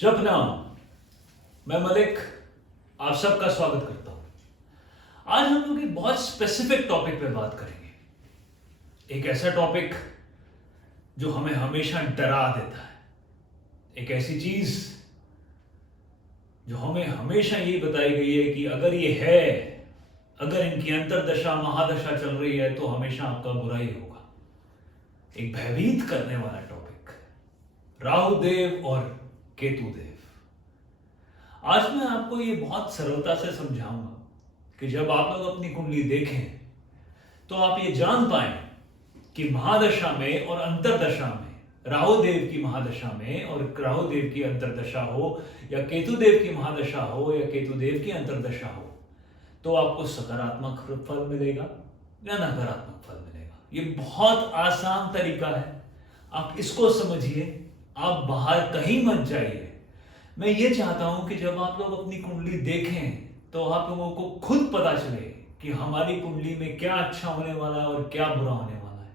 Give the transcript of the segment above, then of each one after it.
जपनाम। मैं मलिक आप सबका स्वागत करता हूं। आज हम लोग एक बहुत स्पेसिफिक टॉपिक पे बात करेंगे। एक ऐसा टॉपिक जो हमें हमेशा डरा देता है, एक ऐसी चीज जो हमें हमेशा ये बताई गई है कि अगर ये है, अगर इनकी अंतरदशा महादशा चल रही है तो हमेशा आपका बुरा ही होगा। एक भयभीत करने वाला टॉपिक, राहु देव और केतु देव। आज मैं आपको ये बहुत सरलता से समझाऊंगा कि जब आप लोग अपनी कुंडली देखें तो आप ये जान पाए कि महादशा में और अंतरदशा में, राहु देव की महादशा में और राहु देव की अंतरदशा हो या केतु देव की महादशा हो या केतु देव की अंतरदशा हो, तो आपको सकारात्मक फल मिलेगा या नकारात्मक फल मिलेगा। ये बहुत आसान तरीका है, आप इसको समझिए, आप बाहर कहीं मत जाइए। मैं ये चाहता हूं कि जब आप लोग अपनी कुंडली देखें तो आप लोगों को खुद पता चले कि हमारी कुंडली में क्या अच्छा होने वाला है और क्या बुरा होने वाला है।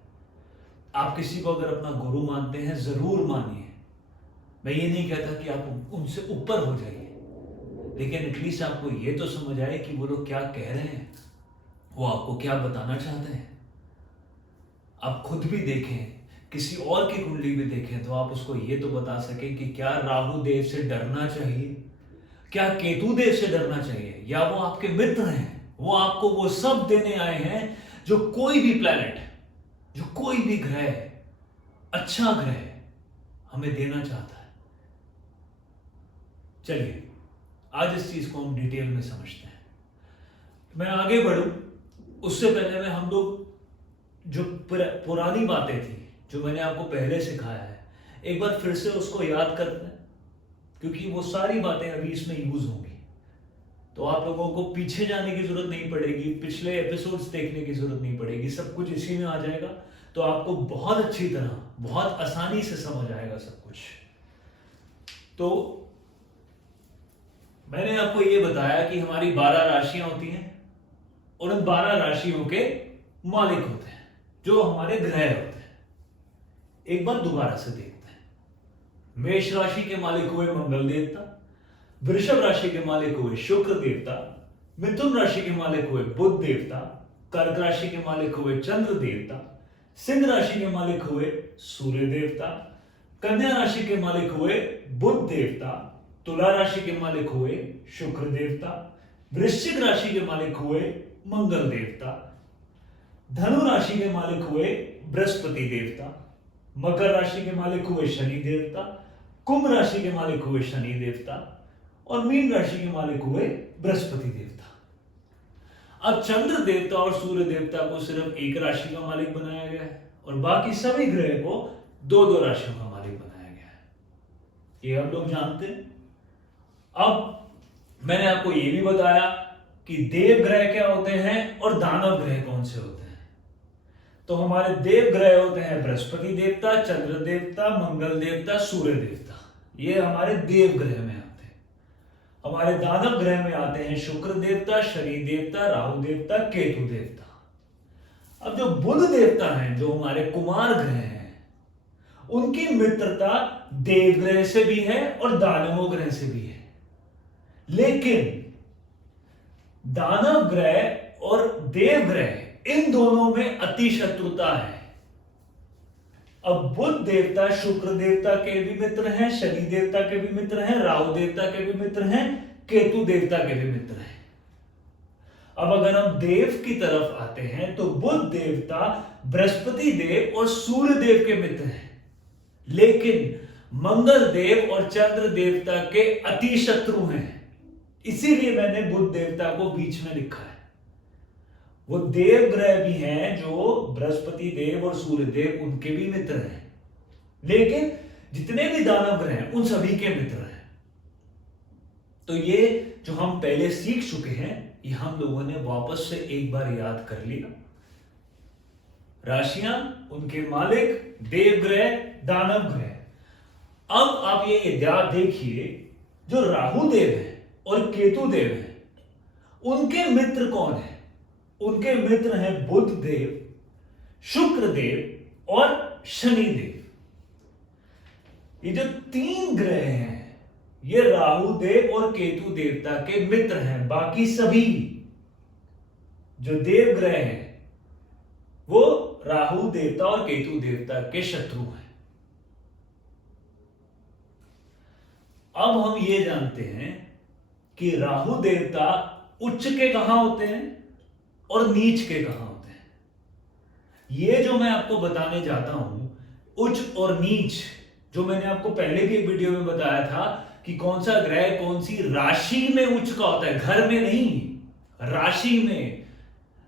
आप किसी को अगर अपना गुरु मानते हैं जरूर मानिए, मैं ये नहीं कहता कि आप उनसे ऊपर हो जाइए, लेकिन एटलीस्ट आपको ये तो समझ आए कि वो लोग क्या कह रहे हैं, वो आपको क्या बताना चाहते हैं। आप खुद भी देखें, किसी और की कुंडली भी देखें तो आप उसको ये तो बता सकें कि क्या राहु देव से डरना चाहिए, क्या केतु देव से डरना चाहिए, या वो आपके मित्र हैं, वो आपको वो सब देने आए हैं जो कोई भी प्लैनेट, जो कोई भी ग्रह, अच्छा ग्रह हमें देना चाहता है। चलिए आज इस चीज को हम डिटेल में समझते हैं। मैं आगे बढ़ूं उससे पहले मैं हम लोग जो पुरानी बातें थी जो मैंने आपको पहले सिखाया है, एक बार फिर से उसको याद करते हैं, क्योंकि वो सारी बातें अभी इसमें यूज होंगी। तो आप लोगों को पीछे जाने की जरूरत नहीं पड़ेगी, पिछले एपिसोड्स देखने की जरूरत नहीं पड़ेगी, सब कुछ इसी में आ जाएगा। तो आपको बहुत अच्छी तरह, बहुत आसानी से समझ आएगा सब कुछ। तो मैंने आपको ये बताया कि हमारी 12 राशियां होती हैं और उन 12 राशियों के मालिक होते हैं जो हमारे ग्रह होते हैं। एक बार दोबारा से देखते हैं। मेष राशि के मालिक हुए मंगल देवता, वृषभ राशि के मालिक हुए शुक्र देवता, मिथुन राशि के मालिक हुए बुध देवता, कर्क राशि के मालिक हुए चंद्र देवता, सिंह राशि के मालिक हुए सूर्य देवता, कन्या राशि के मालिक हुए बुध देवता, तुला राशि के मालिक हुए शुक्र देवता, वृश्चिक राशि के मालिक हुए मंगल देवता, धनु राशि के मालिक हुए बृहस्पति देवता, मकर राशि के मालिक हुए शनि देवता, कुंभ राशि के मालिक हुए शनि देवता और मीन राशि के मालिक हुए बृहस्पति देवता। अब चंद्र देवता और सूर्य देवता को सिर्फ एक राशि का मालिक बनाया गया है और बाकी सभी ग्रह को दो दो राशियों का मालिक बनाया गया है, ये हम लोग जानते हैं। अब मैंने आपको यह भी बताया कि देव ग्रह क्या होते हैं और दानव ग्रह कौन से होते हैं। तो हमारे देव ग्रह होते हैं बृहस्पति देवता, चंद्र देवता, मंगल देवता, सूर्य देवता, ये हमारे देव ग्रह में आते हैं। हमारे दानव ग्रह में आते हैं शुक्र देवता, शनि देवता, राहु देवता, केतु देवता। अब जो बुध देवता हैं, जो हमारे कुमार ग्रह हैं, उनकी मित्रता देव ग्रह से भी है और दानवों ग्रह से भी है, लेकिन दानव ग्रह और देव ग्रह इन दोनों में अति शत्रुता है। अब बुध देवता शुक्र देवता के भी मित्र हैं, शनि देवता के भी मित्र हैं, राहु देवता के भी मित्र हैं, केतु देवता के भी मित्र हैं। अब अगर हम देव की तरफ आते हैं तो बुध देवता बृहस्पति देव और सूर्य देव के मित्र हैं, लेकिन मंगल देव और चंद्र देवता के अति शत्रु हैं। इसीलिए मैंने बुध देवता को बीच में लिखा है। वो देव ग्रह भी हैं जो बृहस्पति देव और सूर्य देव, उनके भी मित्र हैं, लेकिन जितने भी दानव ग्रह हैं उन सभी के मित्र हैं। तो ये जो हम पहले सीख चुके हैं, ये हम लोगों ने वापस से एक बार याद कर लिया। राशियां, उनके मालिक, देव ग्रह, दानव ग्रह। अब आप ये याद देखिए, जो राहु देव है और केतु देव है, उनके मित्र कौन है? उनके मित्र हैं बुध देव, शुक्र देव और शनि देव। ये जो तीन ग्रह हैं ये राहु देव और केतु देवता के मित्र हैं। बाकी सभी जो देव ग्रह हैं वो राहु देवता और केतु देवता के शत्रु हैं। अब हम ये जानते हैं कि राहु देवता उच्च के कहां होते हैं और नीच के कहां होते हैं। ये जो मैं आपको बताने जाता हूं, उच्च और नीच, जो मैंने आपको पहले भी एक वीडियो में बताया था कि कौन सा ग्रह कौन सी राशि में उच्च का होता है, घर में नहीं, राशि में।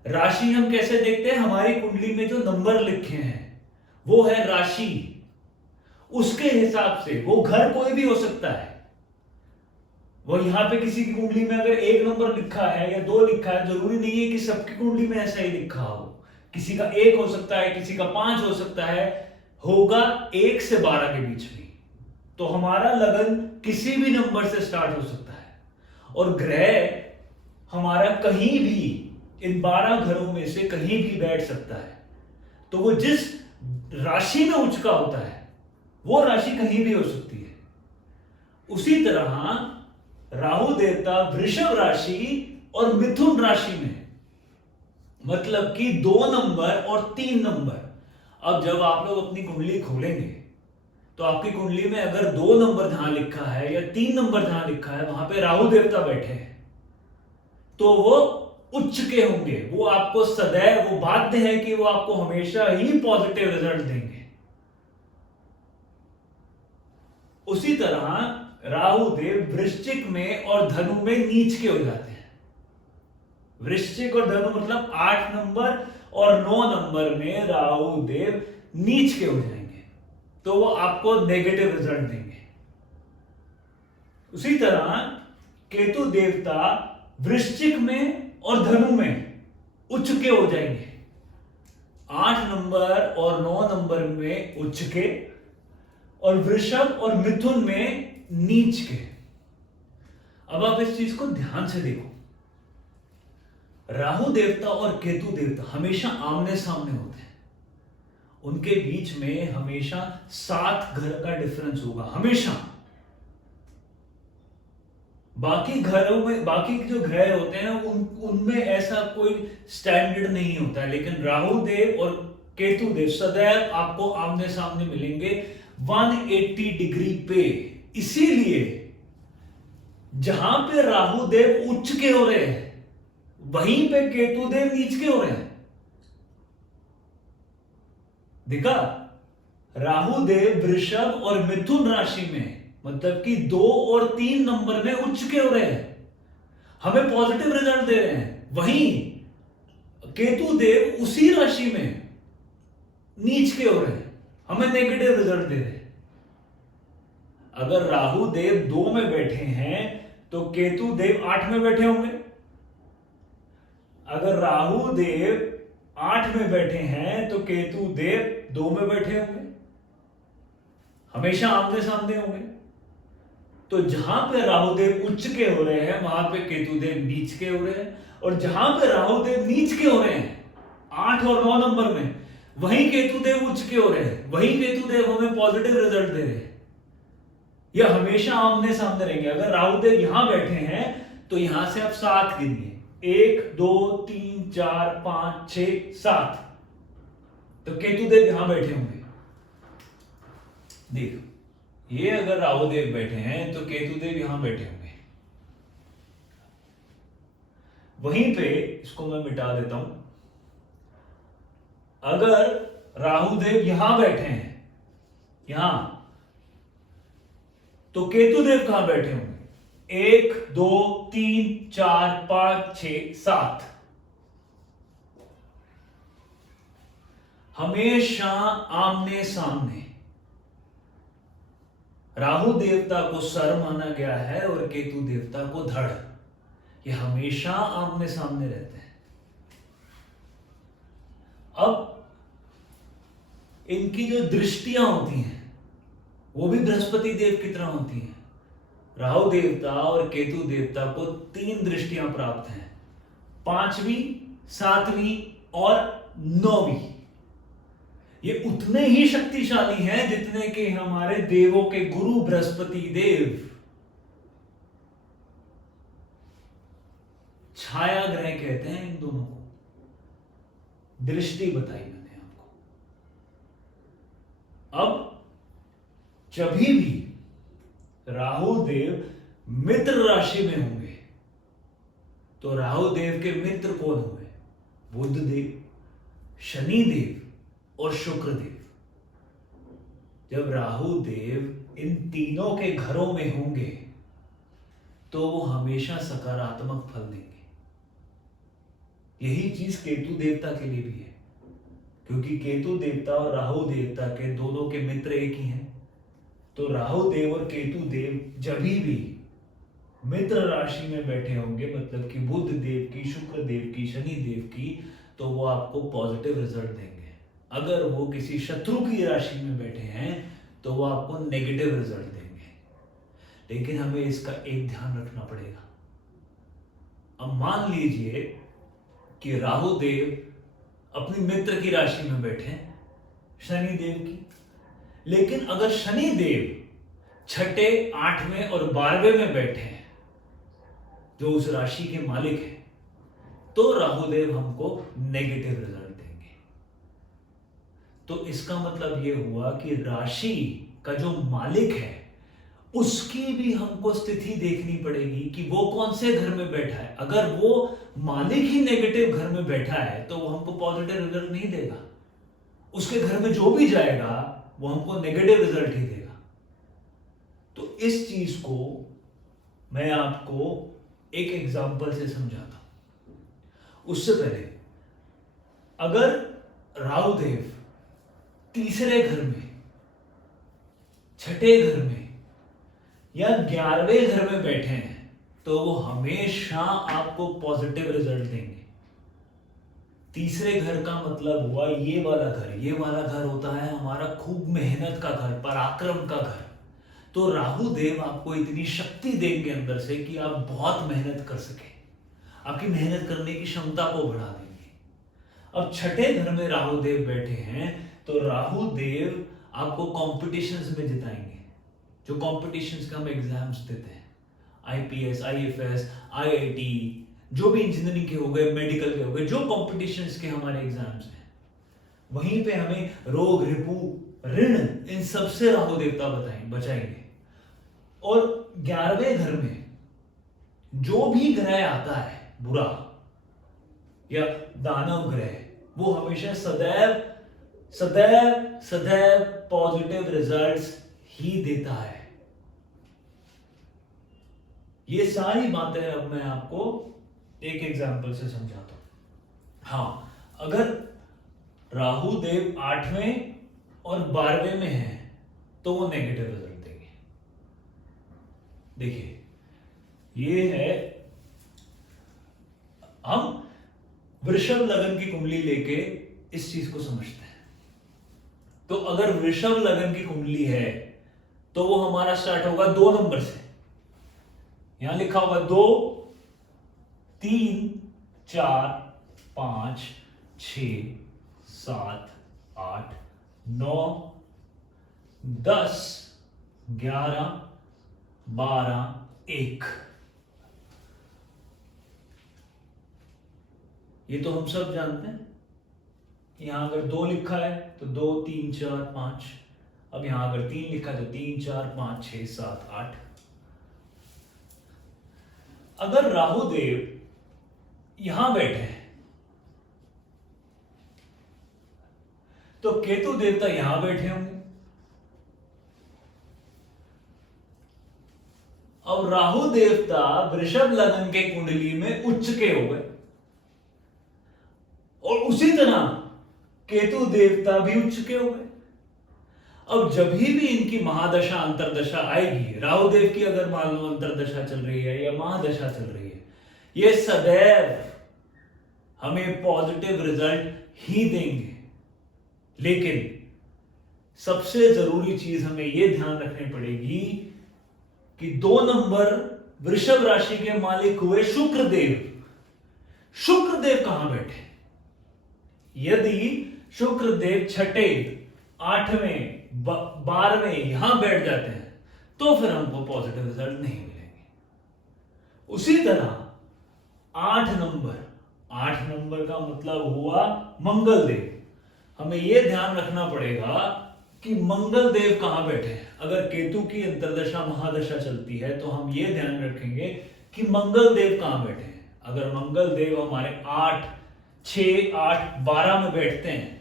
राशि हम कैसे देखते हैं, हमारी कुंडली में जो नंबर लिखे हैं वो है राशि। उसके हिसाब से वो घर कोई भी हो सकता है। वो यहां पे किसी की कुंडली में अगर 1 नंबर लिखा है या 2 लिखा है, जरूरी नहीं है कि सबकी कुंडली में ऐसा ही लिखा हो। किसी का 1 हो सकता है, किसी का 5 हो सकता है, होगा 1 से 12 के बीच में। तो हमारा लगन किसी भी नंबर से स्टार्ट हो सकता है। और ग्रह हमारा कहीं भी इन 12 घरों में से कहीं भी बैठ सकता है। तो वो जिस राशि में उच्च का होता है वो राशि कहीं भी हो सकती है। उसी तरह राहु देवता वृषभ राशि और मिथुन राशि में, मतलब कि 2 नंबर और 3 नंबर। अब जब आप लोग अपनी कुंडली खोलेंगे तो आपकी कुंडली में अगर 2 नंबर जहां लिखा है या 3 नंबर जहां लिखा है वहां पे राहु देवता बैठे हैं तो वो उच्च के होंगे। वो आपको सदैव, वो बाध्य है कि वो आपको हमेशा ही पॉजिटिव रिजल्ट देंगे। उसी तरह राहु देव वृश्चिक में और धनु में नीच के हो जाते हैं। वृश्चिक और धनु मतलब 8 नंबर और 9 नंबर में राहु देव नीच के हो जाएंगे तो वो आपको नेगेटिव रिजल्ट देंगे। उसी तरह केतु देवता वृश्चिक में और धनु में उच्च के हो जाएंगे। 8 नंबर और 9 नंबर में उच्च के और वृषभ और मिथुन में नीच के। अब आप इस चीज को ध्यान से देखो, राहु देवता और केतु देवता हमेशा आमने सामने होते हैं। उनके बीच में हमेशा 7 घर का डिफरेंस होगा, हमेशा। बाकी घरों में, बाकी जो ग्रह होते हैं उनमें ऐसा कोई स्टैंडर्ड नहीं होता है, लेकिन राहु देव और केतु देव सदैव आपको आमने सामने मिलेंगे 180 डिग्री पे। इसीलिए जहां पे राहु देव उच्च के हो रहे हैं वहीं पे केतु देव नीच के हो रहे हैं। देखा, राहु देव वृषभ और मिथुन राशि में, मतलब कि 2 और 3 नंबर में उच्च के हो रहे हैं, हमें पॉजिटिव रिजल्ट दे रहे हैं। वहीं केतु देव उसी राशि में नीच के हो रहे हैं, हमें नेगेटिव रिजल्ट दे रहे हैं। अगर राहु देव 2 में बैठे हैं तो केतु देव 8 में बैठे होंगे। अगर राहु देव 8 में बैठे हैं तो केतु देव 2 में बैठे होंगे, हमेशा आमने सामने होंगे। तो जहां पे राहु देव उच्च के हो रहे हैं वहां पे केतु देव नीच के हो रहे हैं, और जहां पे राहु देव नीच के हो रहे हैं 8 और 9 नंबर में, वहीं केतु देव उच्च के हो रहे हैं, वहीं केतु देव हमें पॉजिटिव रिजल्ट दे रहे हैं। यह हमेशा आमने सामने रहेंगे। अगर राहु देव यहां बैठे हैं तो यहां से आप 7 गिनिए, 1 2 3 4 5 6 7, तो केतु देव यहां बैठे होंगे। देखो, ये अगर राहु देव बैठे हैं तो केतु देव यहां बैठे होंगे। वहीं पे इसको मैं मिटा देता हूं। अगर राहु देव यहां बैठे हैं, यहां, तो केतु देव कहां बैठे होंगे? 1 2 3 4 5 6 7, हमेशा आमने सामने। राहु देवता को सर माना गया है और केतु देवता को धड़। ये हमेशा आमने सामने रहते हैं। अब इनकी जो दृष्टियां होती हैं वो भी बृहस्पति देव की तरह होती हैं। राहु देवता और केतु देवता को 3 दृष्टियां प्राप्त हैं, 5वीं, 7वीं और 9वीं। ये उतने ही शक्तिशाली हैं जितने कि हमारे देवों के गुरु बृहस्पति देव। छाया ग्रह कहते हैं इन दोनों को। दृष्टि बताई मैंने आपको। अब जब भी राहु देव मित्र राशि में होंगे, तो राहु देव के मित्र कौन हुए? बुध देव, शनि देव और शुक्र देव। जब राहु देव इन तीनों के घरों में होंगे तो वो हमेशा सकारात्मक फल देंगे। यही चीज केतु देवता के लिए भी है, क्योंकि केतु देवता और राहु देवता के दोनों के मित्र एक ही हैं। तो राहु देव और केतु देव जब भी मित्र राशि में बैठे होंगे, मतलब कि बुध देव की, शुक्र देव की, शनि देव की, तो वो आपको पॉजिटिव रिजल्ट देंगे। अगर वो किसी शत्रु की राशि में बैठे हैं तो वो आपको नेगेटिव रिजल्ट देंगे। लेकिन हमें इसका एक ध्यान रखना पड़ेगा। अब मान लीजिए कि राहु देव अपनी मित्र की राशि में बैठे हैं, शनि देव की, लेकिन अगर शनि देव छठे, 8वें और 12वें में बैठे हैं, जो उस राशि के मालिक हैं, तो राहु देव हमको नेगेटिव रिजल्ट देंगे। तो इसका मतलब यह हुआ कि राशि का जो मालिक है उसकी भी हमको स्थिति देखनी पड़ेगी कि वो कौन से घर में बैठा है। अगर वो मालिक ही नेगेटिव घर में बैठा है तो वो हमको पॉजिटिव रिजल्ट नहीं देगा। उसके घर में जो भी जाएगा वो हमको नेगेटिव रिजल्ट ही देगा। तो इस चीज को मैं आपको एक एग्जांपल से समझाता हूं। उससे पहले, अगर राहु देव तीसरे घर में, छठे घर में या 11वें घर में बैठे हैं तो वो हमेशा आपको पॉजिटिव रिजल्ट देंगे। तीसरे घर का मतलब हुआ ये वाला घर। ये वाला घर होता है हमारा खूब मेहनत का घर, पराक्रम का घर। तो राहु देव आपको इतनी शक्ति देंगे अंदर से कि आप बहुत मेहनत कर सके, आपकी मेहनत करने की क्षमता को बढ़ा देंगे। अब छठे घर में राहु देव बैठे हैं तो राहु देव आपको कॉम्पिटिशन्स में जिताएंगे। जो कॉम्पिटिशन्स के हम एग्जाम्स देते हैं, आईपीएस, आईएफएस, आईआईटी, जो भी इंजीनियरिंग के हो गए, मेडिकल के हो गए, जो कॉम्पिटिशन्स के हमारे एग्जाम्स हैं, वहीं पे हमें रोग, रिपू, ऋण, इन सबसे राहु देवता बचाएंगे। और 11वें घर में जो भी ग्रह आता है बुरा या दानव ग्रह, वो हमेशा सदैव सदैव सदैव पॉजिटिव रिजल्ट्स ही देता है। ये सारी बातें अब मैं आपको एक एग्जांपल से समझाता हूं। हाँ, अगर राहु देव 8वें और 12वें में है तो वो नेगेटिव रिजल्ट देंगे। देखिए, ये है, हम वृषभ लगन की कुंडली लेके इस चीज को समझते हैं। तो अगर वृषभ लगन की कुंडली है तो वो हमारा स्टार्ट होगा 2 नंबर से। यहां लिखा होगा 2, 3, 4, 5, 6, 7, 8, 9, 10, 11, 12, 1। ये तो हम सब जानते हैं। यहां अगर 2 लिखा है तो 2, 3, 4, 5। अब यहां अगर 3 लिखा है तो 3, 4, 5, 6, 7, 8। अगर राहु देव यहां बैठे हैं तो केतु देवता यहां बैठे होंगे। अब राहु देवता वृषभ लगन के कुंडली में उच्च के हो गए, और उसी तरह केतु देवता भी उच्च के हो गए। अब जब भी इनकी महादशा अंतरदशा आएगी, राहु देव की अगर मान लो अंतरदशा चल रही है या महादशा चल रही है, ये सदैव हमें पॉजिटिव रिजल्ट ही देंगे। लेकिन सबसे जरूरी चीज हमें यह ध्यान रखनी पड़ेगी कि 2 नंबर वृषभ राशि के मालिक हुए शुक्रदेव। शुक्रदेव कहां बैठे? यदि शुक्रदेव छठे, 8वें, 12वें यहां बैठ जाते हैं तो फिर हमको पॉजिटिव रिजल्ट नहीं मिलेंगे। उसी तरह 8 नंबर का मतलब हुआ मंगल देव। हमें यह ध्यान रखना पड़ेगा कि मंगल देव कहां बैठे हैं। अगर केतु की अंतर्दशा महादशा चलती है तो हम ये ध्यान रखेंगे कि मंगल देव कहां बैठे हैं। अगर मंगल देव हमारे 8, 6, 8, 12 में बैठते हैं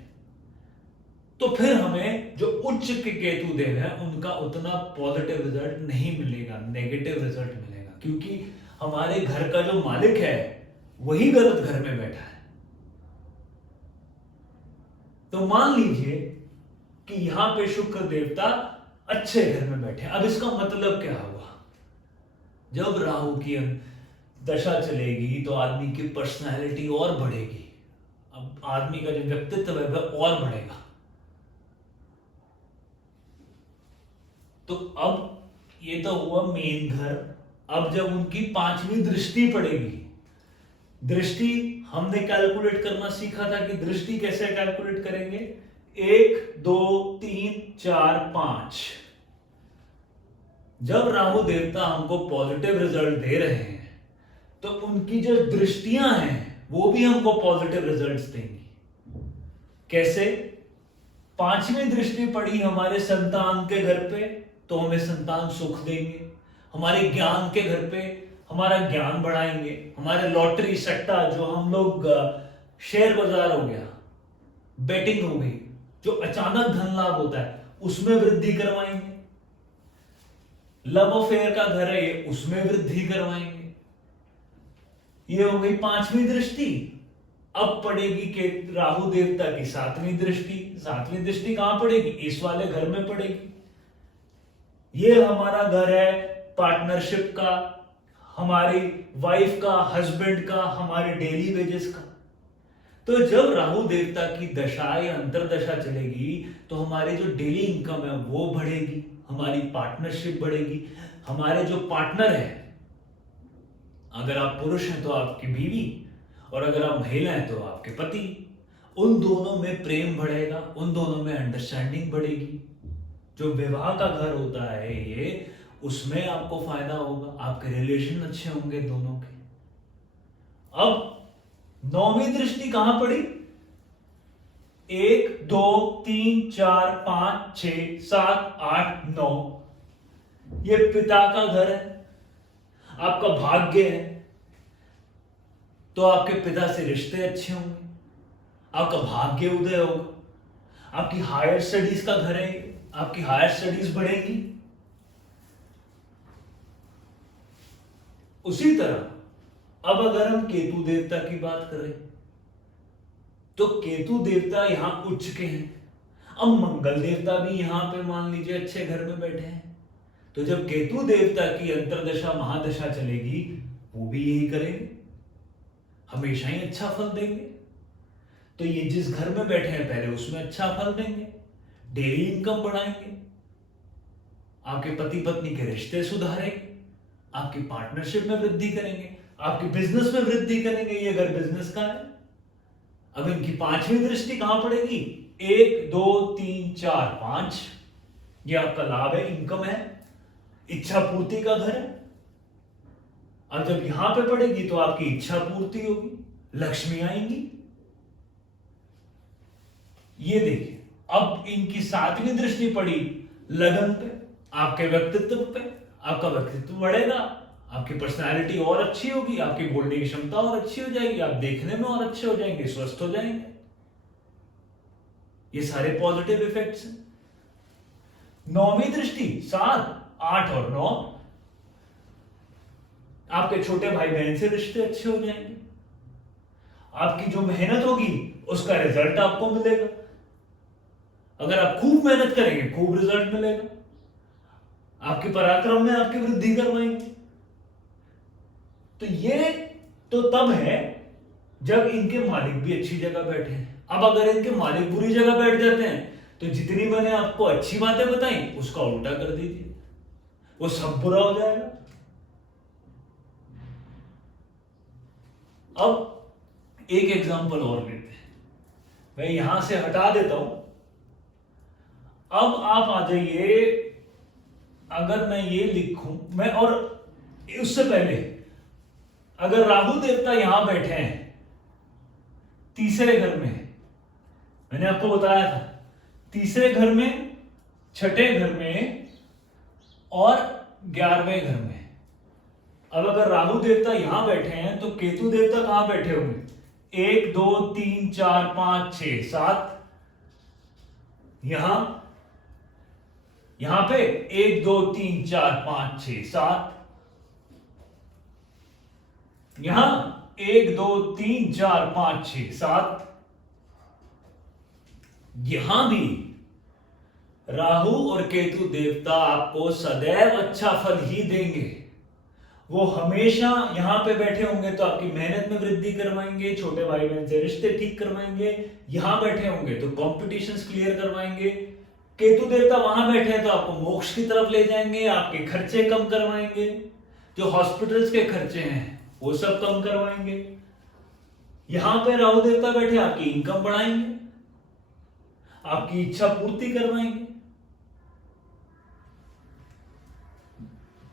तो फिर हमें जो उच्च के केतु देव है उनका उतना पॉजिटिव रिजल्ट नहीं मिलेगा, नेगेटिव रिजल्ट मिलेगा, क्योंकि हमारे घर का जो मालिक है वही गलत घर में बैठा है। तो मान लीजिए कि यहां पे शुक्र देवता अच्छे घर में बैठे। अब इसका मतलब क्या हुआ? जब राहु की दशा चलेगी तो आदमी की पर्सनालिटी और बढ़ेगी। अब आदमी का जो व्यक्तित्व है वह और बढ़ेगा। तो अब ये तो हुआ मेन घर। अब जब उनकी 5वीं दृष्टि पड़ेगी, दृष्टि हमने कैलकुलेट करना सीखा था कि दृष्टि कैसे कैलकुलेट करेंगे। 1, 2, 3, 4, 5। जब राहु देवता हमको पॉजिटिव रिजल्ट दे रहे हैं तो उनकी जो दृष्टियां हैं वो भी हमको पॉजिटिव रिजल्ट्स देंगी। कैसे? 5वीं दृष्टि पड़ी हमारे संतान के घर पे तो हमें संतान सुख देंगे। हमारे ज्ञान के घर पे हमारा ज्ञान बढ़ाएंगे। हमारे लॉटरी सट्टा जो हम लोग शेयर बाजार हो गया, बेटिंग हो गई, जो अचानक धन लाभ होता है उसमें वृद्धि करवाएंगे। लव अफेयर का घर है ये, उसमें वृद्धि करवाएंगे। ये हो गई 5वीं दृष्टि। अब पड़ेगी के राहु देवता की 7वीं दृष्टि। 7वीं दृष्टि कहां पड़ेगी? इस वाले घर में पड़ेगी। ये हमारा घर है पार्टनरशिप का, हमारी वाइफ का, हस्बैंड का, हमारे डेली वेजेस का। तो जब राहु देवता की दशा या अंतरदशा चलेगी तो हमारी जो डेली इनकम है वो बढ़ेगी, हमारी पार्टनरशिप बढ़ेगी। हमारे जो पार्टनर है, अगर आप पुरुष हैं तो आपकी बीवी, और अगर आप महिला हैं तो आपके पति, उन दोनों में प्रेम बढ़ेगा, उन दोनों में अंडरस्टैंडिंग बढ़ेगी। जो विवाह का घर होता है ये, उसमें आपको फायदा होगा, आपके रिलेशन अच्छे होंगे दोनों के। अब 9वीं दृष्टि कहां पड़ी? 1, 2, 3, 4, 5, 6, 7, 8, 9। ये पिता का घर है, आपका भाग्य है, तो आपके पिता से रिश्ते अच्छे होंगे, आपका भाग्य उदय होगा। आपकी हायर स्टडीज का घर है, आपकी हायर स्टडीज बढ़ेगी। उसी तरह अब अगर हम केतु देवता की बात करें तो केतु देवता यहां उच्च के हैं। अब मंगल देवता भी यहां पे मान लीजिए अच्छे घर में बैठे हैं, तो जब केतु देवता की अंतरदशा महादशा चलेगी वो भी यही करेंगे, हमेशा ही अच्छा फल देंगे। तो ये जिस घर में बैठे हैं पहले उसमें अच्छा फल देंगे, डेली इनकम बढ़ाएंगे, आपके पति पत्नी के रिश्ते सुधारेंगे, आपकी पार्टनरशिप में वृद्धि करेंगे, आपके बिजनेस में वृद्धि करेंगे। ये अगर बिजनेस का है। अब इनकी 5वीं दृष्टि कहां पड़ेगी? 1, 2, 3, 4, 5। ये आपका लाभ है, इनकम है, इच्छा पूर्ति का घर है। अब जब यहां पे पड़ेगी तो आपकी इच्छा पूर्ति होगी, लक्ष्मी आएंगी। ये देखिए, अब इनकी 7वीं दृष्टि पड़ी लगन पे, आपके व्यक्तित्व पे। आपका व्यक्तित्व बढ़ेगा, आपकी पर्सनालिटी और अच्छी होगी, आपकी बोलने की क्षमता और अच्छी हो जाएगी, आप देखने में और अच्छे हो जाएंगे, स्वस्थ हो जाएंगे। ये सारे पॉजिटिव इफेक्ट्स हैं। 9वीं दृष्टि 7, 8 और 9, आपके छोटे भाई बहन से रिश्ते अच्छे हो जाएंगे। आपकी जो मेहनत होगी उसका रिजल्ट आपको मिलेगा। अगर आप खूब मेहनत करेंगे खूब रिजल्ट मिलेगा। आपके पराक्रम में आपकी वृद्धि करवाएंगे। तो ये तो तब है जब इनके मालिक भी अच्छी जगह बैठे हैं। अब अगर इनके मालिक बुरी जगह बैठ जाते हैं तो जितनी मैंने आपको अच्छी बातें बताई उसका उल्टा कर दीजिए, वो सब बुरा हो जाएगा। अब एक एग्जांपल और लेते हैं, मैं यहां से हटा देता हूं। अब आप आ जाइए, अगर मैं ये लिखूं, मैं और उससे पहले अगर राहु देवता यहां बैठे हैं तीसरे घर में, मैंने आपको बताया था तीसरे घर में, छठे घर में और 11वें घर में। अब अगर राहु देवता यहां बैठे हैं तो केतु देवता कहां बैठे होंगे? 1 2 3 4 5 6 7, यहां पे 1 2 3 4 5 6 7, यहां 1 2 3 4 5 6 7, यहां भी राहु और केतु देवता आपको सदैव अच्छा फल ही देंगे। वो हमेशा यहां पे बैठे होंगे तो आपकी मेहनत में वृद्धि करवाएंगे, छोटे भाई बहन से रिश्ते ठीक करवाएंगे। यहां बैठे होंगे तो कॉम्पिटिशन्स क्लियर करवाएंगे। केतु देवता वहां बैठे हैं तो आपको मोक्ष की तरफ ले जाएंगे, आपके खर्चे कम करवाएंगे, जो हॉस्पिटल्स के खर्चे हैं वो सब कम करवाएंगे। यहां पे राहु देवता बैठे आपकी इनकम बढ़ाएंगे, आपकी इच्छा पूर्ति करवाएंगे।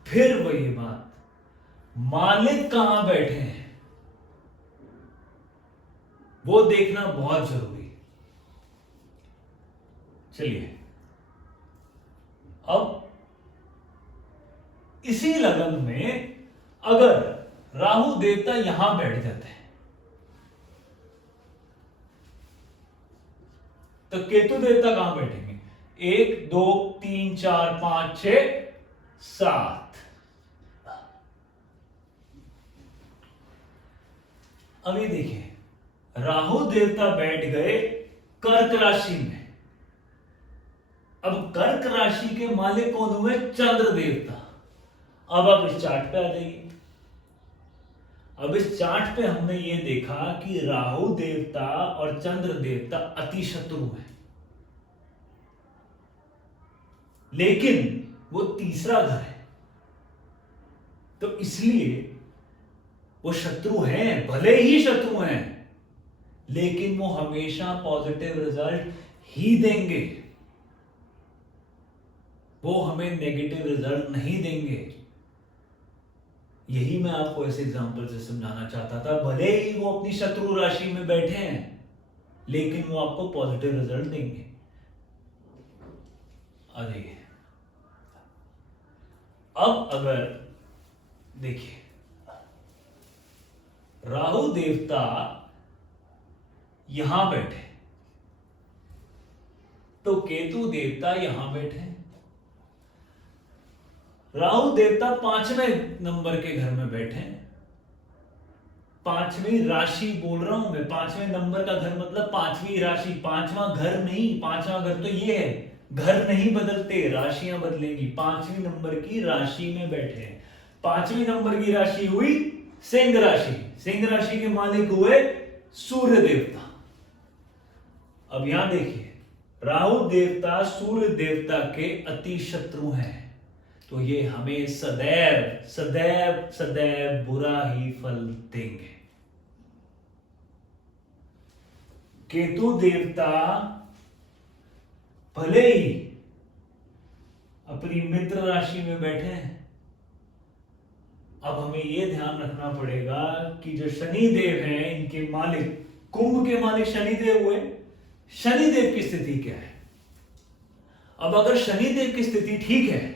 फिर वही बात, मालिक कहां बैठे हैं वो देखना बहुत जरूरी है। चलिए अब इसी लगन में अगर राहु देवता यहां बैठ जाते हैं तो केतु देवता कहां बैठेंगे? 1 2 3 4 5 6 7। अभी देखिए राहु देवता बैठ गए कर्क राशि में। अब कर्क राशि के मालिक कौन हुए? चंद्र देवता। अब आप इस चार्ट पे आ जाइए। अब इस चार्ट पे हमने ये देखा कि राहु देवता और चंद्र देवता अति शत्रु हैं, लेकिन वो तीसरा घर है तो इसलिए वो शत्रु हैं, भले ही शत्रु हैं लेकिन वो हमेशा पॉजिटिव रिजल्ट ही देंगे, वो हमें नेगेटिव रिजल्ट नहीं देंगे। यही मैं आपको ऐसे एग्जांपल से समझाना चाहता था। भले ही वो अपनी शत्रु राशि में बैठे हैं लेकिन वो आपको पॉजिटिव रिजल्ट देंगे। आ जाइए। अब अगर देखिए राहु देवता यहां बैठे तो केतु देवता यहां बैठे। राहु देवता 5वें नंबर के घर में बैठे, 5वीं राशि बोल रहा हूं मैं। 5वें नंबर का घर मतलब 5वीं राशि, 5वां घर नहीं। 5वां घर तो ये है, घर नहीं बदलते, राशियां बदलेंगी। 5वीं नंबर की राशि में बैठे हैं। 5वीं नंबर की राशि हुई सिंह राशि। सिंह राशि के मालिक हुए सूर्य देवता। अब यहां देखिए राहु देवता सूर्य देवता के अति शत्रु हैं तो ये हमें सदैव सदैव सदैव बुरा ही फल देंगे। केतु देवता भले ही अपनी मित्र राशि में बैठे हैं, अब हमें यह ध्यान रखना पड़ेगा कि जो शनि देव हैं इनके मालिक, कुंभ के मालिक शनि देव हुए। शनि देव की स्थिति क्या है? अब अगर शनि देव की स्थिति ठीक है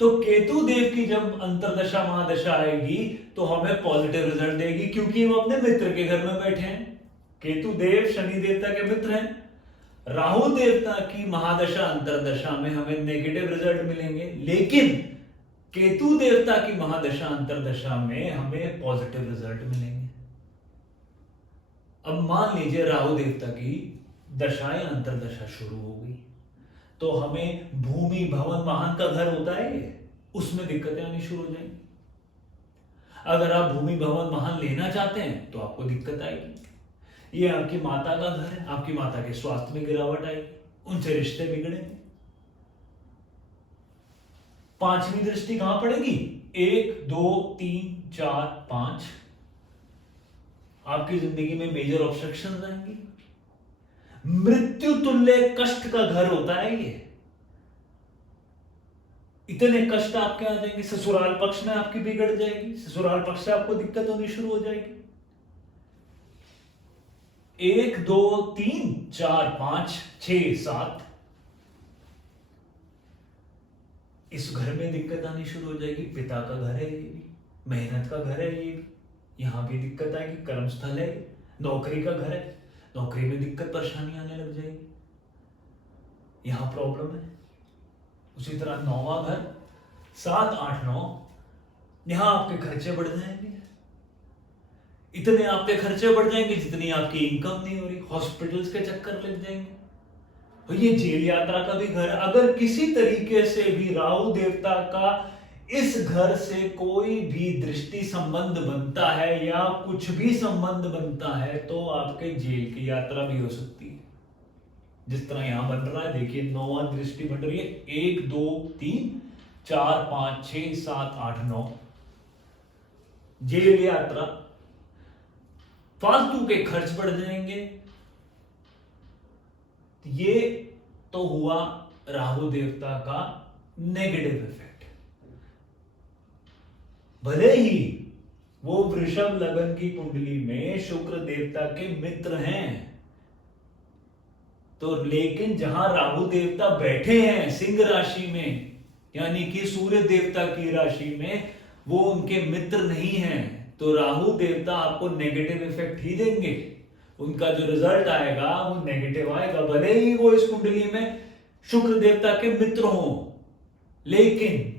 तो केतु देव की जब अंतरदशा महादशा आएगी तो हमें पॉजिटिव रिजल्ट देगी क्योंकि वो अपने मित्र के घर में बैठे हैं। केतु देव शनि देवता के मित्र हैं। राहु देवता की महादशा अंतरदशा में हमें नेगेटिव रिजल्ट मिलेंगे, लेकिन केतु देवता की महादशा अंतरदशा में हमें पॉजिटिव रिजल्ट मिलेंगे। अब मान लीजिए राहु देवता की दशाएं अंतरदशा शुरू हो गई तो हमें भूमि भवन वाहन का घर होता है ये, उसमें दिक्कतें आनी शुरू हो जाएंगी। अगर आप भूमि भवन वाहन लेना चाहते हैं तो आपको दिक्कत आएगी। ये आपकी माता का घर है, आपकी माता के स्वास्थ्य में गिरावट आएगी, उनसे रिश्ते बिगड़ेंगे। 5वीं दृष्टि कहां पड़ेगी? 1 2 3 4 5। आपकी जिंदगी में मेजर ऑब्स्ट्रक्शंस आएंगी। मृत्यु तुल्य कष्ट का घर होता है ये। इतने कष्ट आपके आ जाएंगे, ससुराल पक्ष में आपकी बिगड़ जाएगी, ससुराल पक्ष से आपको दिक्कत होनी शुरू हो जाएगी। 1 2 3 4 5 6 7 इस घर में दिक्कत आनी शुरू हो जाएगी। पिता का घर है ये भी, मेहनत का घर है ये भी, यहां भी दिक्कत आएगी। कर्म स्थल है, नौकरी का घर है, नौकरी में दिक्कत परेशानी आने लग जाएगी, यहां प्रॉब्लम है। उसी तरह 9वां घर 7 8 9, यहां आपके खर्चे बढ़ जाएंगे। इतने आपके खर्चे बढ़ जाएंगे जितनी आपकी इनकम नहीं हो रही, हॉस्पिटल्स के चक्कर लग जाएंगे। और ये जेल यात्रा का भी घर है। अगर किसी तरीके से भी राहु देवता का इस घर से कोई भी दृष्टि संबंध बनता है या कुछ भी संबंध बनता है तो आपके जेल की यात्रा भी हो सकती है। जिस तरह यहां बन रहा है, देखिए 9वां दृष्टि बन रही है, 1 2 3 4 5 6 7 8 9, जेल यात्रा, फालतू के खर्च बढ़ जाएंगे। ये तो हुआ राहु देवता का नेगेटिव इफेक्ट। भले ही वो वृषभ लगन की कुंडली में शुक्र देवता के मित्र हैं, तो लेकिन जहां राहु देवता बैठे हैं सिंह राशि में, यानी कि सूर्य देवता की राशि में, वो उनके मित्र नहीं हैं, तो राहु देवता आपको नेगेटिव इफेक्ट ही देंगे। उनका जो रिजल्ट आएगा वो नेगेटिव आएगा, भले ही वो इस कुंडली में शुक्र देवता के मित्र हों। लेकिन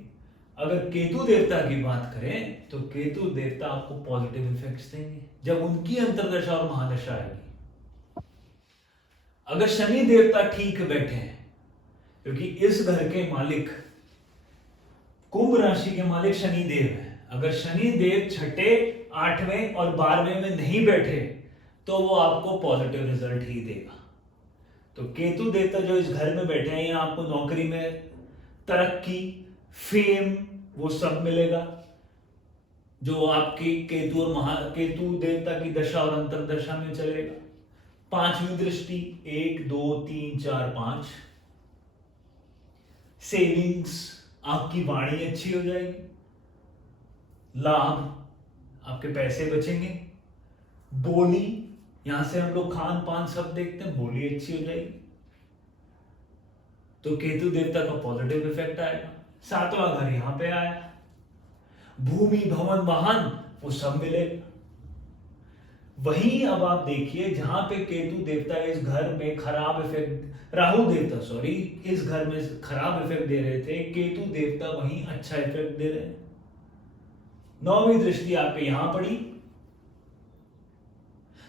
अगर केतु देवता की बात करें तो केतु देवता आपको पॉजिटिव इफेक्ट्स देंगे जब उनकी अंतर्दशा और महादशा आएगी। अगर शनि देवता ठीक बैठे हैं, क्योंकि इस घर के मालिक कुंभ राशि के मालिक शनि देव है, अगर शनि देव छठे 8वें और 12वें में नहीं बैठे तो वो आपको पॉजिटिव रिजल्ट ही देगा। तो केतु देवता जो इस घर में बैठे हैं, यहाँ आपको नौकरी में तरक्की, फेम, वो सब मिलेगा जो आपकी केतु और केतु देवता की दशा और अंतरदशा में चलेगा। 5वीं दृष्टि 1 2 3 4 5, सेविंग्स, आपकी वाणी अच्छी हो जाएगी, लाभ, आपके पैसे बचेंगे, बोली, यहां से हम लोग खान पान सब देखते हैं, बोली अच्छी हो जाएगी। तो केतु देवता का पॉजिटिव इफेक्ट आएगा। 7वां घर यहां पे आया, भूमि भवन वाहन वो सब मिलेगा। वहीं अब आप देखिए जहां पे केतु देवता इस घर में खराब इफेक्ट, राहु देवता सॉरी, इस घर में खराब इफेक्ट दे रहे थे, केतु देवता वहीं अच्छा इफेक्ट दे रहे हैं। 9वीं दृष्टि आपके यहां पड़ी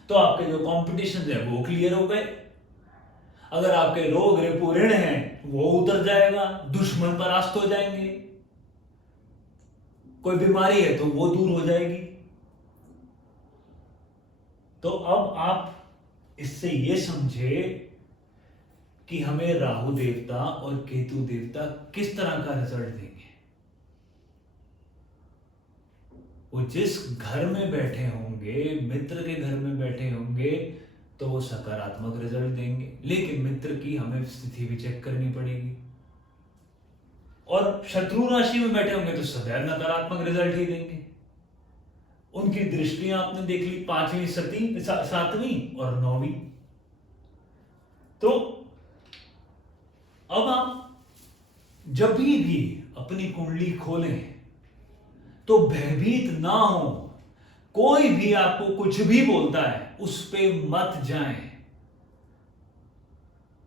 तो आपके जो कॉम्पिटिशन है वो क्लियर हो गए। अगर आपके रोग रेपो ऋण हैं वो उतर जाएगा, दुश्मन परास्त हो जाएंगे, कोई बीमारी है तो वो दूर हो जाएगी। तो अब आप इससे ये समझे कि हमें राहु देवता और केतु देवता किस तरह का रिजल्ट देंगे। वो जिस घर में बैठे होंगे, मित्र के घर में बैठे होंगे तो वो सकारात्मक रिजल्ट देंगे, लेकिन मित्र की हमें स्थिति भी चेक करनी पड़ेगी। और शत्रु राशि में बैठे होंगे तो सदैव नकारात्मक रिजल्ट ही देंगे। उनकी दृष्टियां आपने देख ली, 5वीं 7वीं और 9वीं। तो अब आप जब भी अपनी कुंडली खोलें तो भयभीत ना हो। कोई भी आपको कुछ भी बोलता है उस पे मत जाएं।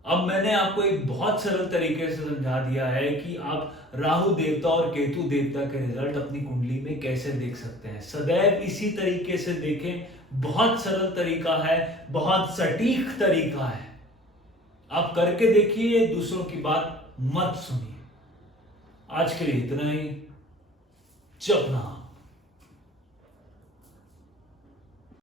अब मैंने आपको एक बहुत सरल तरीके से समझा दिया है कि आप राहु देवता और केतु देवता के रिजल्ट अपनी कुंडली में कैसे देख सकते हैं। सदैव इसी तरीके से देखें, बहुत सरल तरीका है, बहुत सटीक तरीका है। आप करके देखिए, दूसरों की बात मत सुनिए। आज के लिए इतना ही। जप नाम।